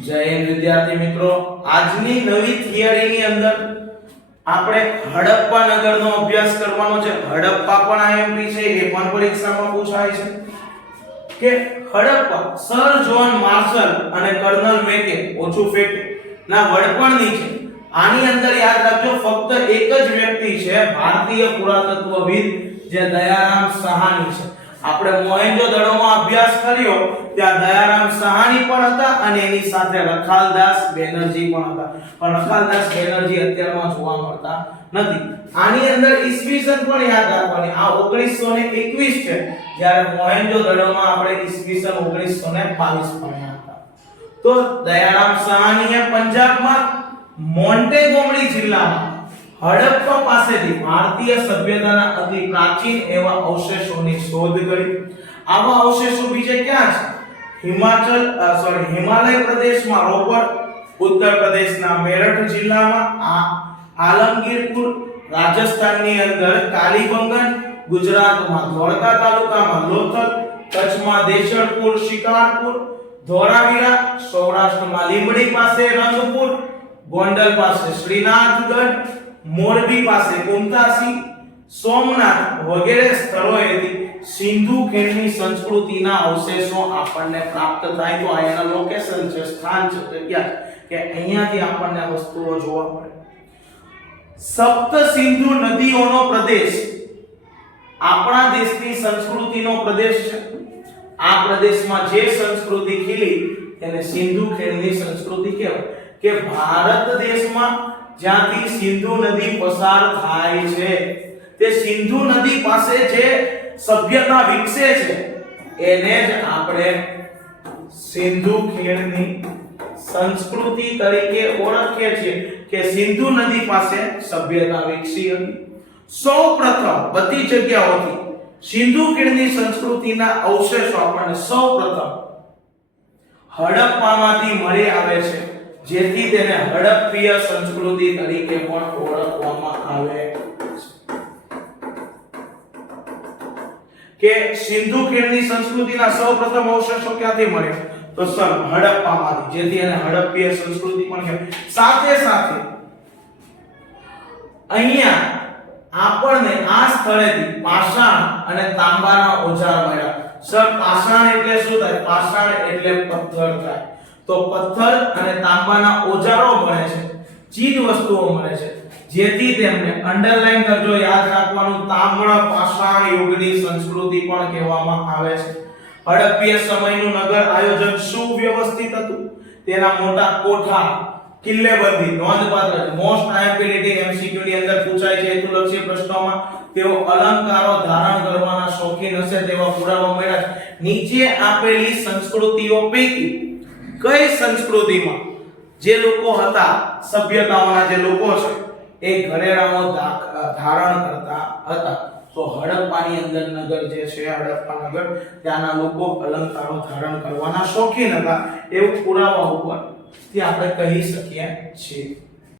જય હિન્દ વિદ્યાર્થી મિત્રો, આજની નવી થિયરીની અંદર આપણે હડપ્પા નગરનો અભ્યાસ કરવાનો છે. હડપ્પા પણ આઈએમપી છે, એ પણ પરીક્ષામાં પૂછાય છે કે હડપ્પા સર જોન માર્શલ અને કર્નલ મેકે ઓછુફેક ના વડપણની છે. આની અંદર યાદ રાખજો, ફક્ત એક જ વ્યક્તિ છે ભારતીય પુરાતત્વવિદ, જે દયારામ સહાની છે. આપણે મોહેન્જો-દડોમાં અભ્યાસ કર્યો ત્યાં દયારામ સહાની પણ હતા અને એની સાથે રખાલદાસ બેનર્જી પણ હતા, પણ રખાલદાસ બેનર્જી અત્યારમાં જોવા મળતા નથી. આની અંદર ઈસવીસન પણ યાદ રાખવાની, આ 1921 છે, જ્યારે મોહેન્જો-દડોમાં આપણે ઈસવીસન 1922 ભણ્યા હતા. તો દયારામ સહાનીએ પંજાબમાં મોન્ટેગોમરી જિલ્લામાં હડપ્પા પાસેથી ભારતીય સભ્યતાના અતિ પ્રાચીન એવા અવશેષોની શોધ કરી. આવા અવશેષો બીજે ક્યાં છે? હિમાલય પ્રદેશમાં રોપડ, ઉત્તર પ્રદેશના મેરઠ જિલ્લામાં આલમગીરપુર, રાજસ્થાનની અંદર કાલીબંગન, ગુજરાતમાં ધોળકા તાલુકામાં લોથલ, કચ્છમાં દેશળપુર, શિકારપુર, ધોળાવીરા, સૌરાષ્ટ્રમાં લીંબડી પાસે રંગપુર, ગોંડલ પાસે શ્રીનાથગઢ, મોરબી પાસે કુંતાસી, સોમનાથ વગેરે સ્થળોએથી સિંધુ ખીણની સંસ્કૃતિના અવશેષો આપણને પ્રાપ્ત થાય. તો આ એના લોકેશન છે, સ્થાન છે, જગ્યા કે અહીંયાથી આપણને વસ્તુઓ જોવા મળે. સપ્ત સિંધુ નદીઓનો પ્રદેશ આપણા દેશની સંસ્કૃતિનો પ્રદેશ છે. આ પ્રદેશમાં જે સંસ્કૃતિ ખીલી તેને સિંધુ ખીણની સંસ્કૃતિ કહેવાય. કે ભારત દેશમાં જ્યાંથી સિંધુ નદી પસાર થાય છે, તે સિંધુ નદી પાસે જે સભ્યતા વિકસે છે એને જ આપણે સિંધુ ખીણની સંસ્કૃતિ તરીકે ઓળખીએ છીએ. કે સિંધુ નદી પાસે સભ્યતા વિકસી હતી. સૌપ્રથમ બધી જગ્યાઓથી સિંધુ ખીણની સંસ્કૃતિના અવશેષો આપણને સૌપ્રથમ હડપ્પામાંથી મળી આવે છે, જેથી તેને હડપ્પીય સંસ્કૃતિ તરીકે પણ ઓળખવામાં આવે છે. કે સિંધુ ખીણની સંસ્કૃતિના સૌપ્રથમ અવશેષો ક્યાંથી મળે? તો સર હડપ્પામાંથી, જેથી એને હડપ્પીય સંસ્કૃતિ પણ કહેવાય. સાથે સાથે અહીંયા આપણને આ સ્થળેથી પાષાણ અને તાંબાના ઓજાર મળ્યા. સર પાષાણ એટલે શું થાય? પાષાણ એટલે પથ્થર થાય. તો પથ્થર અને તાંબાના ઓજારો મળે છે, ચીજ વસ્તુઓ મળે છે, જેથી તેમને અંડરલાઈન કરજો, યાદ રાખવાનું, તાંબા પાષાણ યુગની સંસ્કૃતિ પણ કહેવામાં આવે છે. હડપ્પીય સમયનું નગર આયોજન સુવ્યવસ્થિત હતું. તેના મોટા કોઠા, કિલ્લેબંધી નોંધપાત્ર છે. મોસ્ટ આઈએમપી એમસીક્યુ ની અંદર પૂછાય છે હેતુલક્ષી પ્રશ્નોમાં. તેઓ અલંકારો ધારણ કરવાના શોખીન હશે તેવા પુરાવા મળ્યા. નીચે આપેલી સંસ્કૃતિઓ પૈકી કઈ સંસ્કૃતિમાં જે લોકો હતા, સભ્યતાઓના જે લોકો છે, એ ઘરેણાનો ધારણ કરતા હતા? તો હડપ્પાની અંદર નગર જે છે, હડપ્પા નગર, ત્યાંના લોકો અલંકારો ધારણ કરવાના શોખીન હતા, એવું પુરાવા ઉપરથી આપણે કહી શકીએ છીએ.